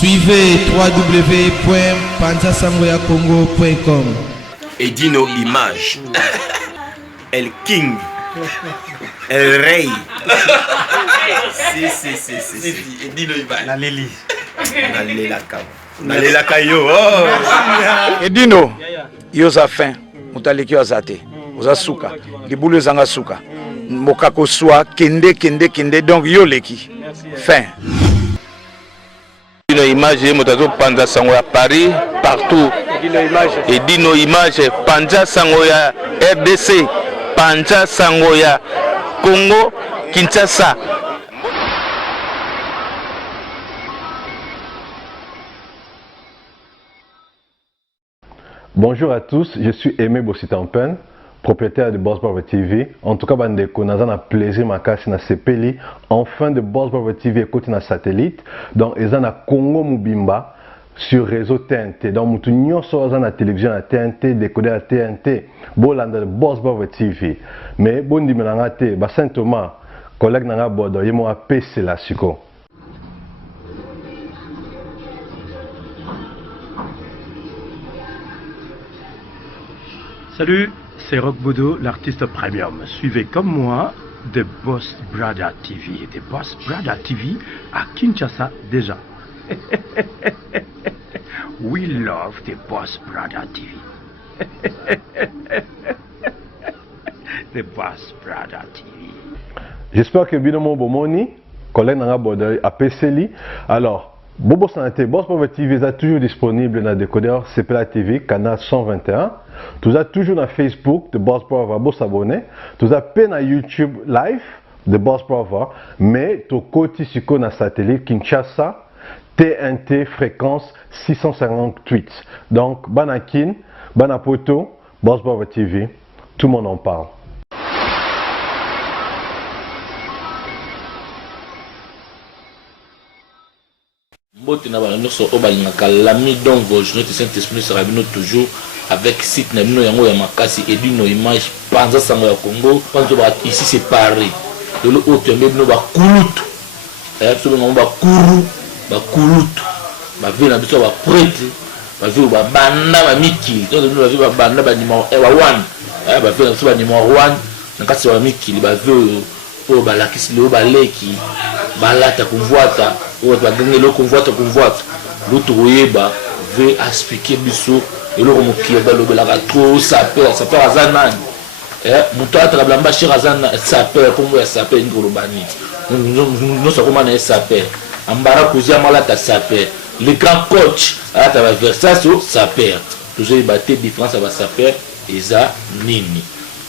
Suivez www.panzasangoyacongo.com. Edino Image. El King. El Rey. Si. Edino Image. La Lili. Nalela Kayo. Edino, yoza fin. Mutaleki azate. Oza suka. Libulu zanga suka. Mokako soa kende donc yoleki. Fin. Edino Image, motazo Panza Sango ya Paris, partout. Edino Image, Panza Sango ya RDC, Panza Sango ya Congo, Kinshasa. Bonjour à tous, je suis Aimé Bossitampen, propriétaire de Boss Brother TV. En tout cas, bandeko nazana plaisir makasi na sepeli enfin de Boss Brother TV écoute na satellite. Donc ezana Congo Mubimba sur réseau TNT. Donc mutu nyonso na télévision na TNT, décoder à TNT, bolanda de Boss Brother TV. Mais bondi melanga te, ba Saint Thomas, collègue nanga bodo yemo a PC la siko. Salut, c'est Rock Bodo, l'artiste premium. Suivez comme moi The Boss Brother TV. The Boss Brother TV à Kinshasa déjà. We love The Boss Brother TV. The Boss Brother TV. J'espère que Binomo Bomoni, collègue Nanga Bodo a PCLI. Alors, Bobo Santé, Boss Brother TV est toujours disponible dans le décodeur CPLA TV, canal 121. Tout ça toujours dans Facebook de Boss Brother, vous s'abonner. Tout ça peine à YouTube live de Boss Brother, mais tout côté sur le satellite Kinshasa, TNT fréquence 658. Donc, Banakin, Banapoto, Boss Brother TV, tout le monde en parle. L'ami donc vos journées de Saint-Esprit sera toujours avec site Namino Yango Yamakasi et d'une image Panza Sango ya Congo. Ici c'est Paris. Le autre nous va Kouloutou. Et absolument va Kourou, va Kouloutou. Va venir à va prêtre. Va venir va banda va Miki. Donc nous va venir va banda va numéro 1. Va venir va numéro 1. Dans cas va Miki, va venir pour la kisi le baleki. Balata convoita. Ou va gagner le convoite. L'autre yeba veut expliquer biso. Et le qui est dans le belaga trop ça peut Azana muto atrabamba chez Azana ça peut pour moi ça peut ngorobani nous sommes comment ça peut ambara kuzia malata ça peut le grand coach ata va versation ça peut toujours battre différence va ça peut eza nini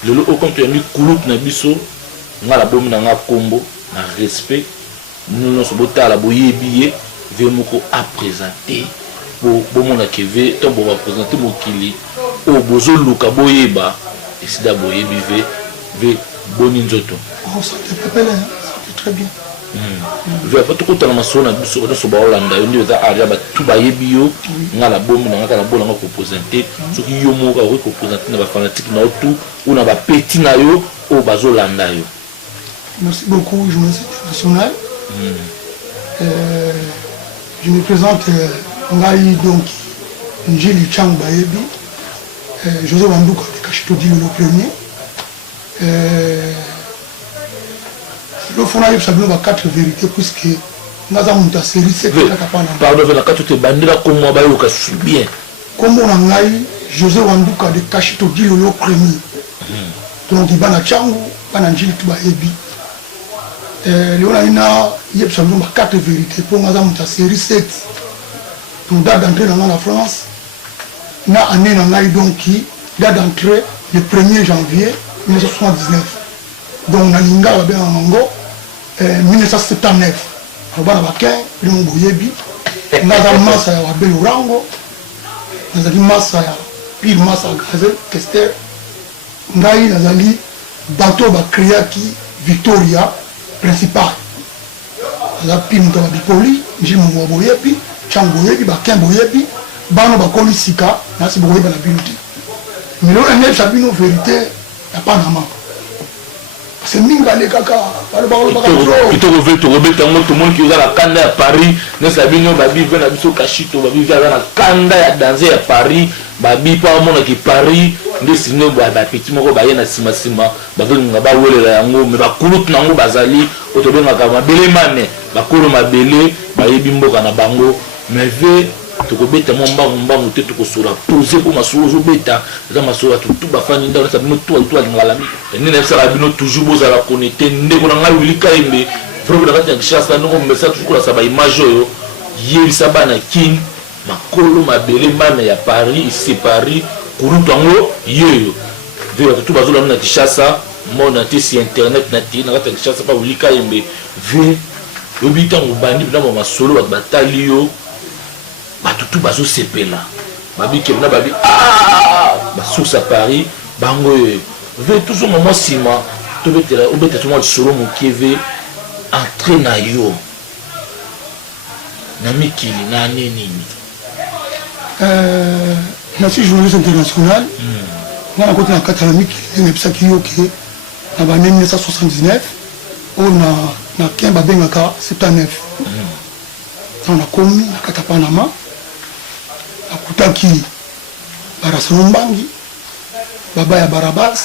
le au contenu kulup na biso ngala bomi na nga kombo na respect nous nous sommes la boyebiye veut moko à présenter pour mon akeve to bo représenter mokili o bozo luka boyeba et sida boyebi ve boni nzoto ça te rappelle c'est très bien ve fa to kotana masona biso na so ba Holanda yo ndio za aria ba tu bayebi yo ngala bomi na ngaka na bola nga représenter so ki yo mo ka représenter na ba fanatique na tout ou na ba petit na yo o bazo landa yo. Merci beaucoup journaliste national. Je me présente Ngai donc Njili Chang Bayebi, José Wandouka de Kachitodi le premier. Le fond a eu sa 4 vérités puisque nous avons une série 7 pardon, la 4 bandira comme moi bayoka bien. Comme on a Ngai José Wandouka de Kachitodi le premier. Donc il bana Changu, bana Njili Bayebi. Léonina il y a 4 vérités pour nous avons une série 7. Nous date d'entrée dans la France, na année dans donc qui date d'entrée le 1er janvier 1979. Donc na linga va bien en Ango 1979. Robana Bakin, le Mboyebi, na massa ya Belurango, na massa ya pile massa gazel, Kester, ngai nazali bateau ba Kriaki Victoria principal. La pile de Bipoli, Jim Boyebi. Changoyebi Bakemboyebi bano bakoli sika na si boyebi na binuti. Mais là on a sabino vérité ya panama. c'est Mingale Kaka. Plutôt que tu rebelles tout le monde qui est à la Kanda à Paris, ne savez pas, Babi vient à Bisso Kachito, Babi vient à la Kanda à danser à Paris, Babi pas au monde qui Paris, ne sinon, petit mot, Bayen à Simasima, Babi Ngaba Wele Yango, mais Bakulut Nango Bazali, Otobe Makama, Bele Mane, Bakuro Mabele, Baye Bimbo Kanabango, mais ve. Tu peux mettre mon banc, tu peux poser pour ma source, tu ma source, tout va faire une danse, tout à l'ami. Et nous avons toujours besoin de la connecter, nous avons eu le cas, mais il faut que chasse nous avons ça toujours la saba image, hier sabana king, ma colo, ma belle man à Paris, c'est Paris, Kouroutango, hier. Tout va sur la chasse, mon anti internet, nati, n'a pas de chasse, pas le cas, mais vu, au bitan au bandi, dans ma solo, à batalio. Tout bazo sepela babi kebna babi source à Paris bango ve toujours moment sima to betela o betela tout solo mon keve entrer na yo na mikili na nini na si journaliste international na côté na katala mikili ne psaki yo ke na ba 1979 on na kemba bengaka 79 on a commis na katapanama akutaki barasano mbangi baba ya barabas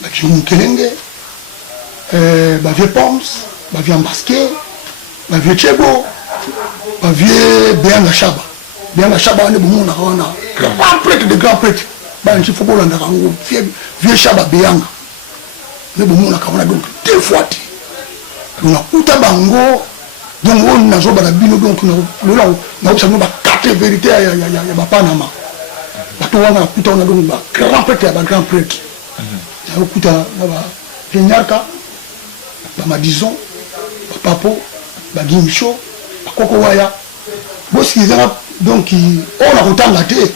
bakiumu kelenge bavie poms bavie ambaske bavie chebo bavie beanga shaba wane bomona kawana grand prêtre de grand prêtre bana nchi football anda kango vie shaba beanga ne bomona kawana donc deux fois ti on akuta bango donc on nazo bana bino donc na opsa no ba quatre vérité ya ba Panama bato wana kuta on a donc ba grand prêtre ya kuta na ba Kenyarka ba Madison ba Papo ba Gimsho ba Koko Waya bosi zanga donc on a kotanga te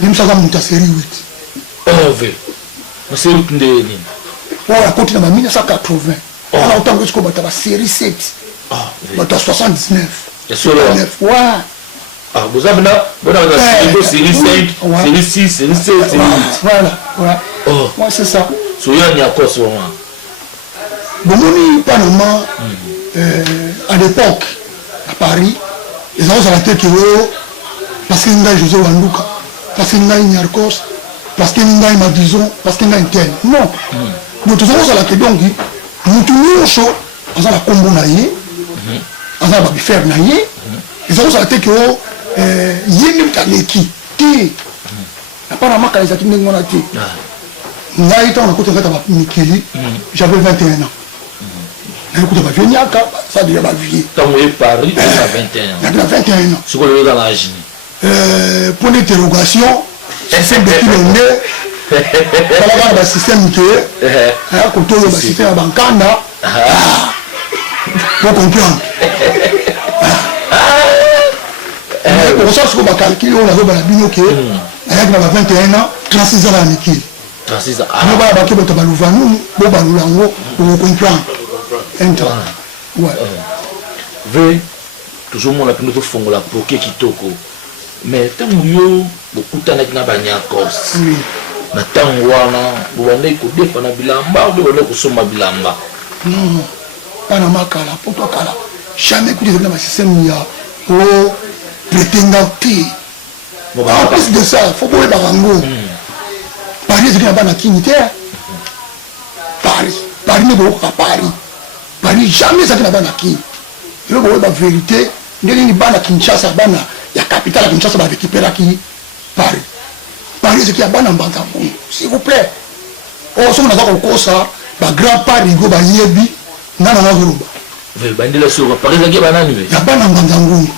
limsa za muta série 8 ove na série ndeni on a continué en 1980 on a autant jusqu'au bata ba série 7 bata 79 et solo ouais. Vous avez une série 5, série 6, série 7, série 8. Voilà, voilà. Ouais, c'est ça. Soyez en accord sur moi. Bon, Panama, à l'époque, à Paris, les gens ont la tête qui parce qu'il y a José Wanduka, parce qu'il y a Nyarkos, parce qu'il y a Madison, parce qu'il y a un tel. Non. Nous tous avons la tête donc, nous tous nous sommes dans la combo naïe, dans la babifer naïe, ils ont la tête que yéni mtaleki ti apparemment quand ils a tourné mon até n'a été en côté de Mikili j'avais 21 ans et écoute va venir ça déjà va vieux quand vous êtes Paris tu as 21 ans c'est quoi le dans l'âge pour l'interrogation c'est depuis le nez voilà le système qui est à côté le système à Bankanda pour comprendre pour ça, ce qu'on va calculer, on a vu la binoké, avec 21 ans, 36 ans à Mikil. 36 ans. On va abattre le tabalouvanou, on va nous comprendre. Un temps. Ouais. Ve, toujours mon appel de fond, la poké qui toko. Mais tant que beaucoup de temps, on a bagné en Corse. Mais tant que on a défendu bilamba, on a consommé bilamba. Non, Panama Kala, pour toi Kala. Jamais écouté le système, il y a. Prétendant-il. En plus de ça, il faut voir Barango. Paris, c'est qu'il y a Kinité. Paris n'est pas Paris. Paris, jamais ça qu'il y a Kinité. Il faut voir la vérité. Il y a Kinshasa, il y a la capitale de Kinshasa qui va récupérer Paris. Paris, c'est qu'il y a Banambantango. S'il vous plaît. Oh, si on a encore ça, le grand Paris, il y a Yebi, il y a Nazoruba. Paris, il y a Banambantango.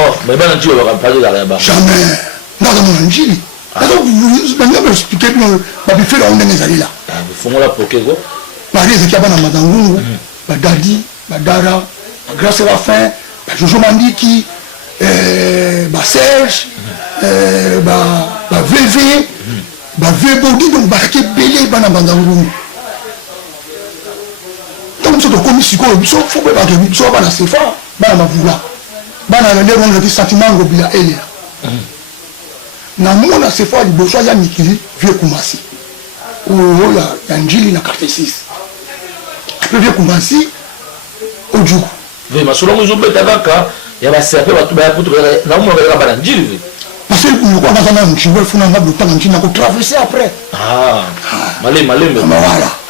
Oh, mais ben tu vas parler là-bas. Jamais. Dans mon Angili. Alors, vous m'avez expliqué que vous avez fait la honte des alliés là. Vous faites la pokégo. Paris, c'est qu'il y a un Madango, Dadi, Dara, Grâce Rafin, Jojo Mandiki, Serge, VV, VBodi, donc Baraki Belé, Banamadango. Donc, c'est le commissaire, il faut que vous soyez dans la CFA, Banamavoula. Bana le monde qui sentiment ngobila elia na mona se fois liboso ya Mikili vieux Kumasi o ya Njili na carte 6 Préviens Koumassi, au Djougou. Mais selon les autres, il y a un certain nombre de gens. Parce que nous avons traversé après. Ah, malé.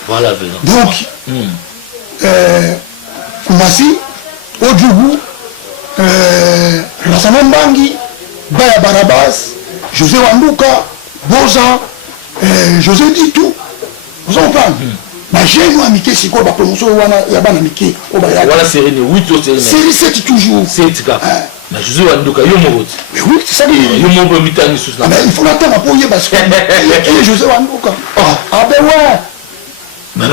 Voilà. Donc, Koumassi, Odjougou, Lassana Mbangi, Baya Barabas, José Wandouka, Boza, José Ditou. Vous en parlez. Mais j'ai eu un Mickey, c'est quoi la promotion il y a un Mickey. Voilà, c'est 8 autres. Série 7 toujours. 7 cas. Mais José Wandouka, il y a un autre. Mais oui, c'est ça. Il faut l'attendre pour y aller parce que José Wandouka. Ah ben ouais. Mais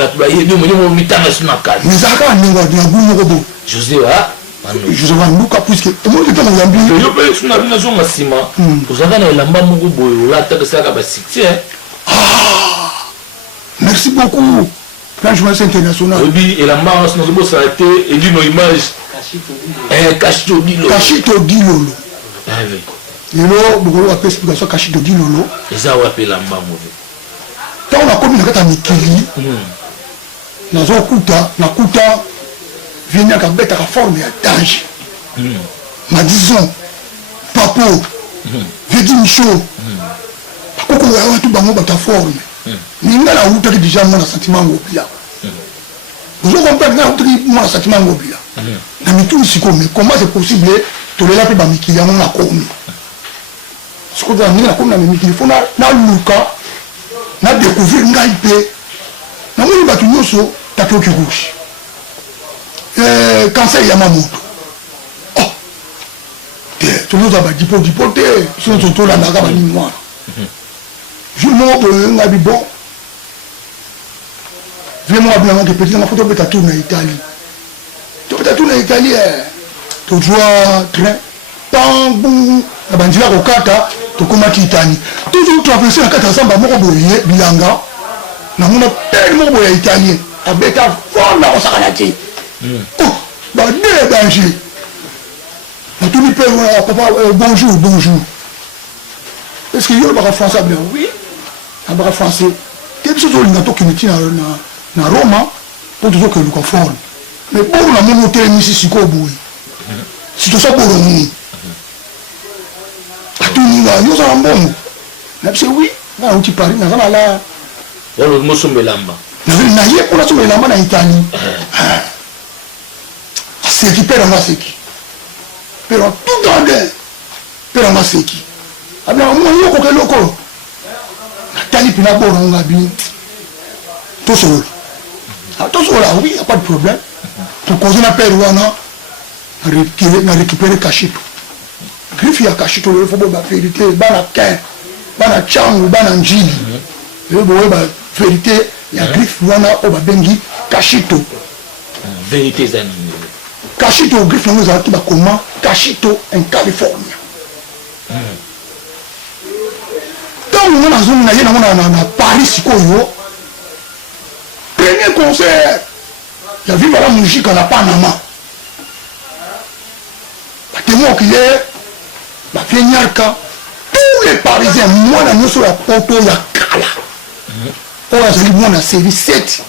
José Wandouka, puisque merci beaucoup. La journée internationale. Oui, et la marche, nous avons s'arrêter et dit nos images. Cachito Dilolo. Cachito Dilolo. Lelo, beaucoup appellent explication Cachito Dilolo. Et ça, on appelle la maman. Quand on a commis la Mikili, Nakuta, vient à la forme et à danger. Ma disons, Papo, Vedi Michaud, Koko ya tout bango bata forme. Ninga la route qui déjà mon sentiment ngobia. Vous comprenez na route mon sentiment ngobia. Na mitu siko mais comment c'est possible to lela pe ba mikili ya na komi. Ce qu'on a mis na komi na mikili faut na luka na découvrir ngai pe. Na moni batu nyoso tato ki rouge. Cancer ya mamoto. Oh. Tout le monde a dit dipoté, sinon tout la naga ba ni moi. Je m'en vais bon. Vraiment bien que petit dans la photo peut tourner en Italie. Tu peux tourner en Italie. Tu vois train. Bang la bandila kokata tu komaki Italie. Toujours traverser la carte ensemble moko boye bilanga. Na mona tellement boye italien. Abeta fonda au sakanati. Oh, bah deux danger. Na tout peut papa bonjour. Est-ce que yo ba français bien? Oui. Abra français. Quelque chose qui n'a pas qui na Roma pour toujours que nous conforme. Mais pour la monoté ici si ko boui. Si tout ça pour nous. Tout nous là, nous sommes bons. Même si oui, là où tu parles, na là. On nous sommes lamba. Na yé pour la sommes lamba na Italie. C'est qui perd en c'est qui. Perd tout dans des. Perd en c'est qui. Alors moi yo ko loko. Nathalie Pinabo, on a bien tout seul. Tout seul, oui, il n'y a pas de problème. Pour causer la paix, on a récupéré Cachito. Griffe, il y a Cachito, il faut la vérité, il y a la Tchang, il y a la Njili. Il y a la vérité, il y a Griffe, il y a la Bengi, Cachito. Vérité, c'est Cachito, Griffe, il y a comment Cachito en Californie. On a zone na Paris koyo. Premier concert. La vie la musique na Panama. Ba témoin qui est ba Fenyarka. Tous les Parisiens moi na nous sur la photo ya kala. On a zali moi na série 7,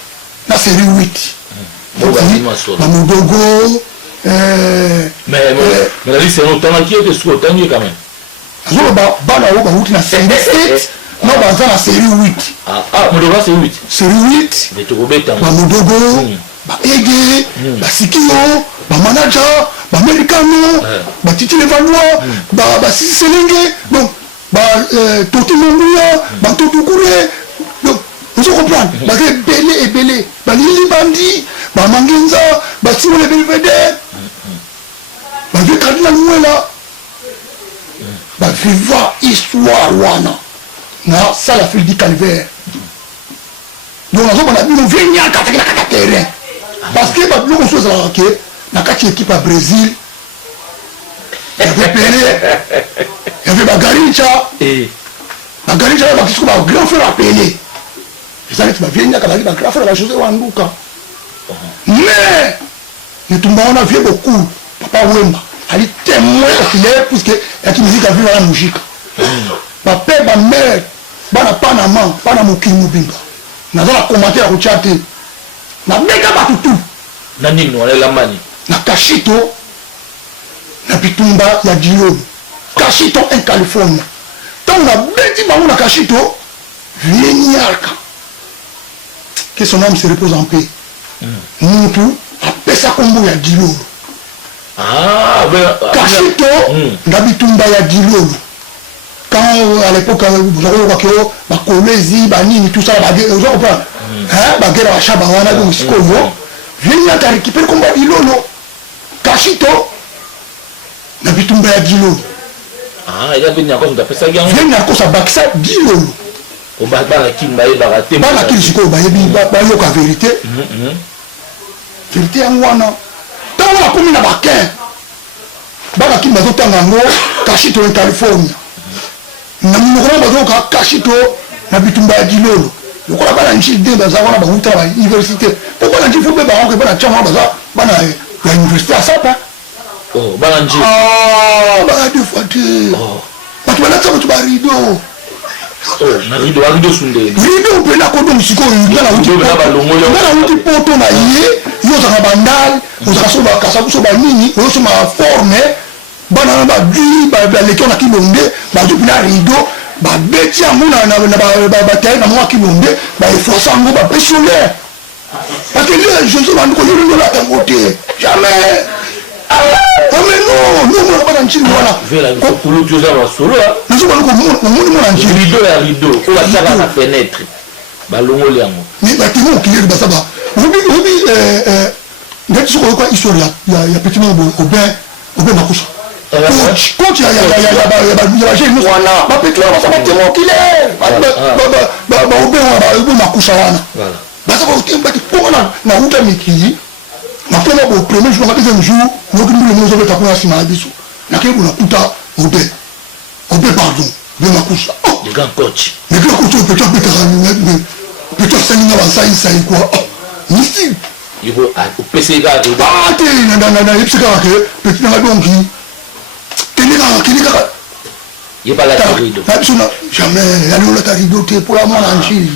na série 8. Donc na Modogo mais la vie c'est autant qui est sur autant quand même. Bana oba huti na série 7 non baza na série 8 Modogo c'est 8 série 8 mais tu robeta ba Modogo ba Ege ba Sikio ba Manager ba Americano ba Titi Levallois ba Sisi Selenge donc ba Toti Monguya ba Toti Kouré donc vous comprenez ba belé ba Lili Bandi ba Mangenza ba Simone Belvedere ba Vieux Cardinal Mouela ba viva histoire wana na ça la file du calvaire donc on a vu nous venir à terrain parce que ba bloko chose là que na kati équipe à Brésil il y avait Pelé il y avait Bagarincha et Bagarincha va qui ba grand frère à Pelé ils allaient ba venir à ba grand frère à José Wandouka mais nous tombons on a vu beaucoup papa Wemba ali témoin oculaire puisque il y a une musique à vivre la musique ma père ma mère bana Panama bana mokili mobimba naza na commentaire à kotia te na beka batutu na nini wala lamani na Kashito na bitumba ya Guillaume Kashito en Californie tant na beti bango na Kashito Vieniarka que son âme se repose en paix mutu apesa kombo ya Guillaume Kashito na bitumba ya Guillaume quand à l'époque vous avez vu que ba kolezi ba nini tout ça ba vous comprenez hein ba guerre wa shaba wana donc sikoyo Vieniarka récupérer kombo ya Guillaume Kashito na bitumba ya Guillaume il y a bien encore d'apesa gang Vieniarka sa bakisa Guillaume on va pas la kimba et baraté ba la kili sikoyo ba yebi ba yoka vérité vérité ngwana tant la commune na bakin ba la kimba zo tanga ngo Kashito en Californie na munokona bazo ka Kashito na bitumba ya Guillaume lokola bana nchi de baza wana ba uta ba université pourquoi na nchi fo be ba ko bana chama baza bana ya université à Sapa bana nchi bana deux fois deux batu bana tsama tu ba rido na rido sunde rido pe na ko donc siko ngala uti poto na ye yo za bandal yo za so ba kasa so ba nini yo so ma forme bana ba du ba lekona kilonde ba du na rido ba beti amuna na ba tayi na mwa kilonde ba efosa ngo ba pesole parce que le Jésus va nous connaître la tangote jamais mais non pas dans Chine voilà pour le Dieu ça va solo nous sommes dans Chine rideau on va ça la fenêtre ba longo liango mais ba timo qui est basaba obi ndeti ko quoi histoire ya petit mo oben makusa coach ya jeune wana ba petit mo ça ba timo qui est ba oben makusa wana basa ba utemba ko na uta mikili na premier jour na deuxième jour nous nous avons tapé à Simabiso na ke kuna kuta obe pardon de makusa le grand coach mais que coach peut-être ça n'a pas ça quoi ici il faut au PC ga do na ipsika ke petit na donki kenika il pas la rido jamais la lola tarido te pour la mona nchili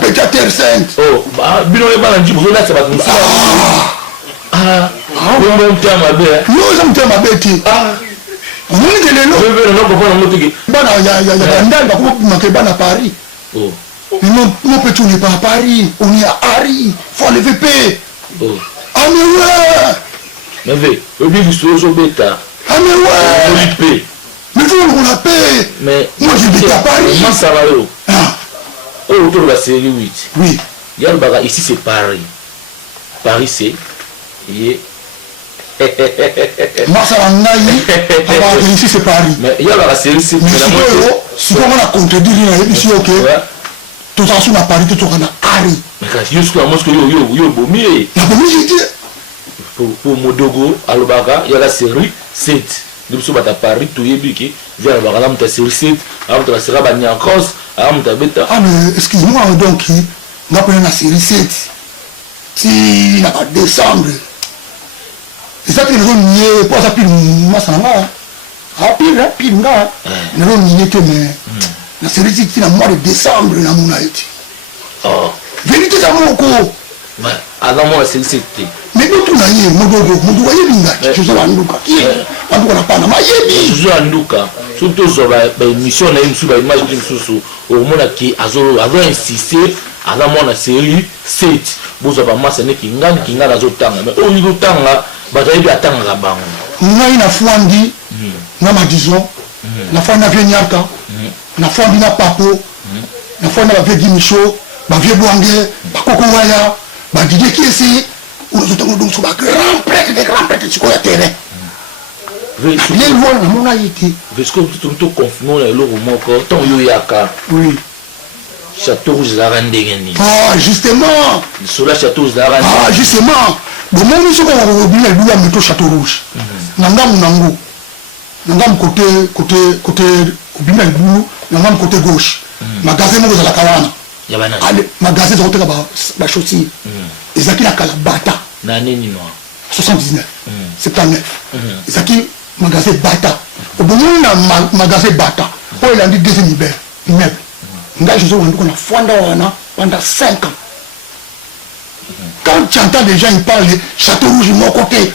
peut-être terre sainte bino le bana njibu zola ça va comme ça bon tema be no ça me tema beti on est de l'élo non pas non motiki bana ya ndanda ko make bana Paris mais mon petit on n'est pas à Paris on est à Paris faut le VP mais ve le bien sur beta mais faut on la paix mais moi j'habite à Paris moi ça va yo autour de la série 8 oui il y a le bagarre ici c'est Paris c'est ici c'est Paris mais il y a la série 7 si on a contredire ici ok tout ça sur Paris tout on a Paris mais quand jusqu'à moi que yo bomi na bomi j'ai dit pour Modogo alobaka il y a la série 7 nous sommes à Paris tout yebiki vient la bagarre la série 7 avant la série Banyakos mais excuse-moi donc on a pris la série 7 si il a pas décembre et ça qu'ils ont nié pas ça pile masanga pile nga ils ont nié que mais la série 7 c'est le mois de décembre na mona été vérité ça moko mais avant moi la série 7 mais tout na yé modogo yebinga je sais pas nduka qui on doit pas na mayebi je nduka surtout sur la émission na une sur image d'une sous au mona qui azo insister avant moi la série 7 bozo ba massa ne kinga na zo tanga mais au niveau tanga ba tayi atanga bango ngai na fuandi na madison na fana Vieniarka na fuandi na papo na fana ba vegi micho ba vie bwange ba koko waya ba didie kiesi uzo tango donc ba grand prêtre sur le terrain les lois na mona yiti parce que tout confirmer le logo moko ton yo yaka oui Château Rouge la rendengeni justement sur la Château Rouge la rendengeni justement bon moi je ko bien le double métro Château Rouge nangam nango nangam côté bien le boulot nangam côté gauche magasin mo za la kawana ya bana allez magasin za koteka ba chaussures ezaki na kala bata na nini no 79 79 ezaki magasin bata au bon na magasin bata o il a dit deuxième immeuble nga je suis rendu qu'on a fondé wana pendant 5 ans quand tu entends des gens, ils parlent de Château Rouge, mon côté,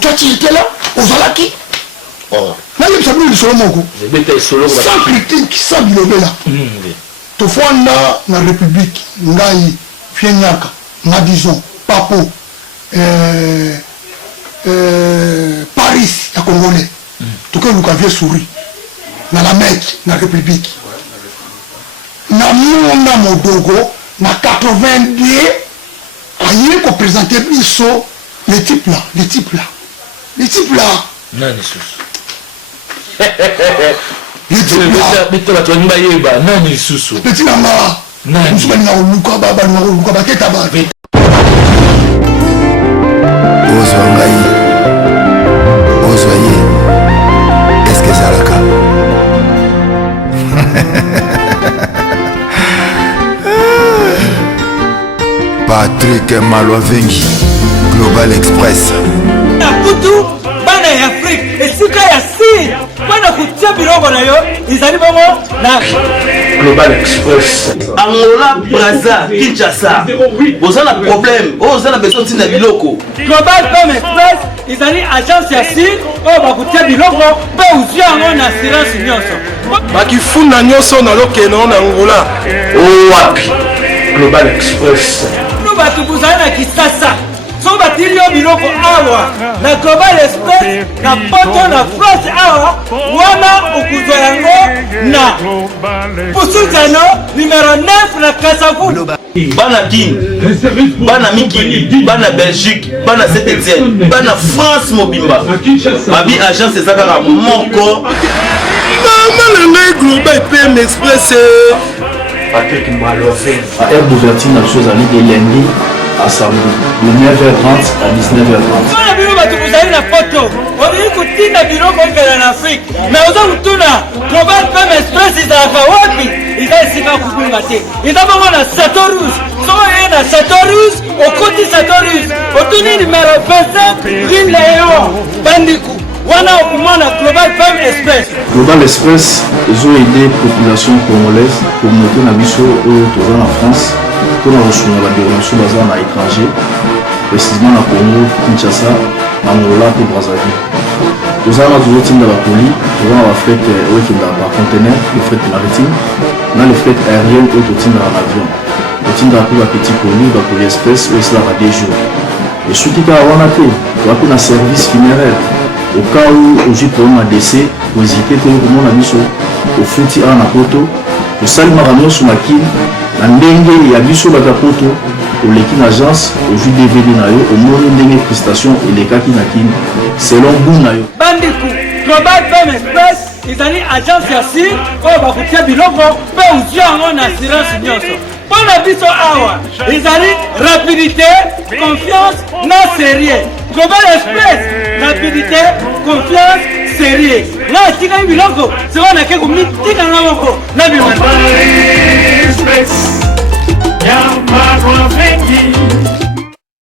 toi tu étais là, aux Alaki. Là, il y a le solo moko. Sans critique, sans bilobe là. Tu vois, dans la République, Ngaï, Fiennyaka, Madison, Papo, Paris, à Congolais. Tout cas, nous avions souri. Dans la Mecque, dans la République. Dans le Modogo, dans 82, il y a présenté les types là. Les types là. Les types là. Non, les sous. Les types là. Petit Nanga. Nous sommes dans le Lukaba, est-ce que ça l'a Patrick Malovengi, Global Express. Nakutu, bana ya Afrique, esika ya si, bana kutia bilongo na yo, izali bongo na Global Express. Angola, Brazza, Kinshasa. Vous avez un problème, vous avez besoin de biloko. Global Express, izali agence ya si, o bakutia bilongo, pe uzia ngo na assurance nyonso. Bakifuna nyonso na lokeno na Angola. Wapi? Global Express. Batu kuzana na Kisasa. So batili yo biloko awa na Global Express na poto na France awa wana ukuzwa yango na Pusuzano numéro 9 na Kasavu. Bana King, Bana Mikili, Bana Belgique, Bana Saint-Etienne, Bana France Mobimba. Babi agence ezaka moko. Maman Global PM Express. Patrick Malovengi. À air d'ouverture, la chose allait de lundi à samedi, de 9h30 à 19h30. Quand vous avez la photo, vous avez écouté le bureau qu'on fait en Afrique. Mais vous avez tout là, Global PM Express, ils ont wapi, ils ont ici à Kukumate. Ils ont la Satorus. Si vous avez la Satorus, au côté Satorus, au tournée numéro 27, Green Léon, Bandikou. Wana okumana Global PM Express. Global Express, ils ont aidé la population congolaise, communauté Nabiso en France, pour la reçu la dévolution basée à l'étranger, précisément à Congo, Kinshasa, Angola et Brazzaville. Nous avons toujours dans la colis, nous avons la fret par conteneur, le fret maritime, nous avons le fret aérien et tout dans l'avion. Nous avons la petite colis, la colis express, où c'est là des jours. Et ce qui est à Wanate, nous avons un service funéraire. Au cas où aujourd'hui pour un décès, vous hésitez que vous avez mis au fouti à Napoto, au salut Maramio sur ma kin, la dengue et à Bisso Batapoto, au l'équipe agence, au jus DVD nayo, au monde dengue prestation et les kaki nakin, selon vous nayo. Bandikou, Global PM Express, ils ont agence yassine, oh bakutia biloko, pe uzia en assurance nyonso. Pour la biso awa, ils ont rapidité, confiance, non sérieux. Global Express, rapidité, confiance, sérieux. Là, si vous avez biloko, c'est on a quelque chose, tika na moko, na biloko.